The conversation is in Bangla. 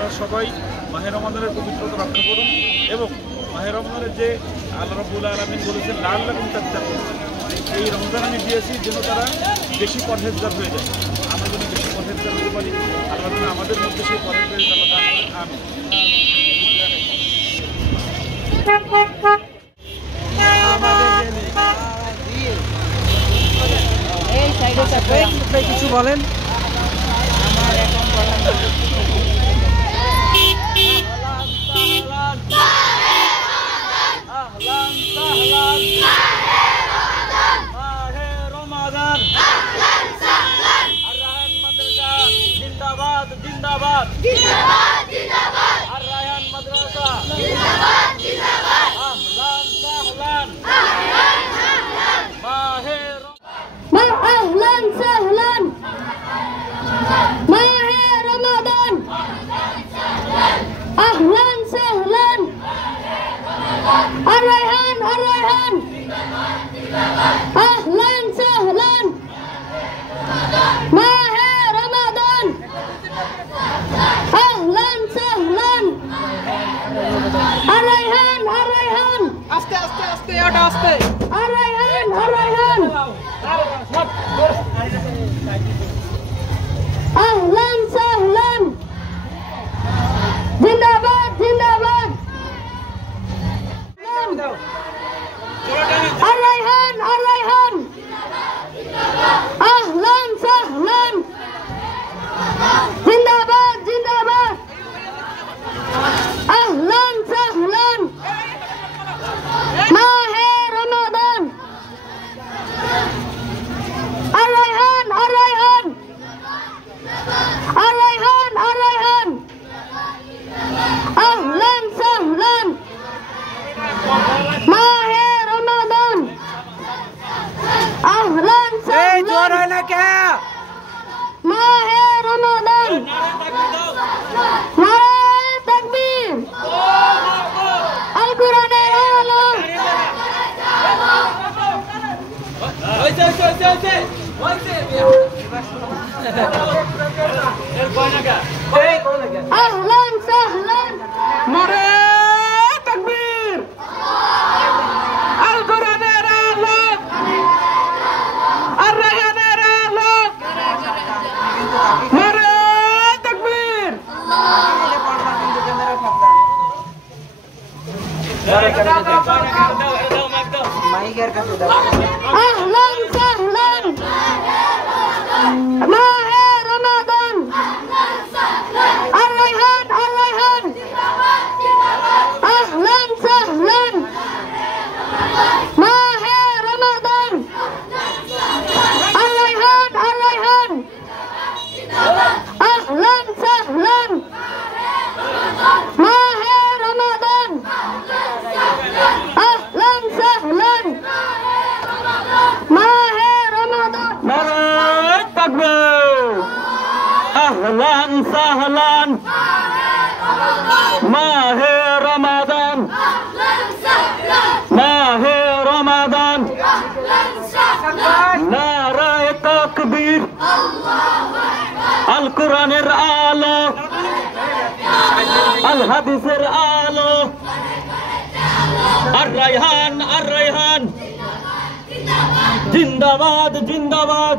আপনারা সবাই মাহে রমাদানের পবিত্রতা রক্ষা করুন এবং মাহে রমজানের যে আল্লাহ রাব্বুল আলামিন বলেছেন লাআল্লাকুম তাত্তাকুন, এই রমজান আমি দিয়েছি যেন তারা বেশি পরহেজগার হয়ে যায়। আমরা যদি বেশি পরহেজগার হতে পারি, আল্লাহ যেন আমাদের মধ্যে সেই পরহেজগার আল্লাহ দান করেন। আমিন। কিছু বলেন। আমার এখন জিন্দাবাদ জিন্দাবাদ জিন্দাবাদ জিন্দাবাদ আর রায়হান মাদ্রাসা জিন্দাবাদ জিন্দাবাদ আহলান সাহলান আহলান সাহলান মাহে আহলান সাহলান মাহে রমাদান আহলান সাহলান আর রায়হান আহলান সাহলান মাহে রমাদান আহলান সাহলান আর রায়হান আস্তে আস্তে আস্তে এটা আস্তে আর রায়হান আহলান সাহলান জিন্দাবাদ জিন্দাবাদ আর রায়হান আহলান সাহলান জিন্দাবাদ জিন্দাবাদ আহলান সাহলান মাহে রমাদান আর রায়হান আহলান সাহলান মাহে রমাদান আহলান এই জোর সাহলান হয় না কে মাহে রমাদান নারায়ে তাকবীর আল কোরআনের আলো আহলান সাহলান মারে তাকবীর আল কোরআনের আলো আর রায়হানের আলো মারে তাকবীর মাইকের কাছে দাও আহলান সাহলান মাহে রমাদান আর রায়হান আহলান সাহলান মাহে রমাদান আর রায়হান আহলান সাহলান মাহে রমাদান আহলান সাহলান মাহে রমাদান নারায়ে তাকবীর আহলান সাহলান মাহে রমাদান মাহে রমাদান নারায়ে তাকবীর আল কোরআনের আলো আল হাদিসের আলো আর রায়হান জিন্দাবাদ জিন্দাবাদ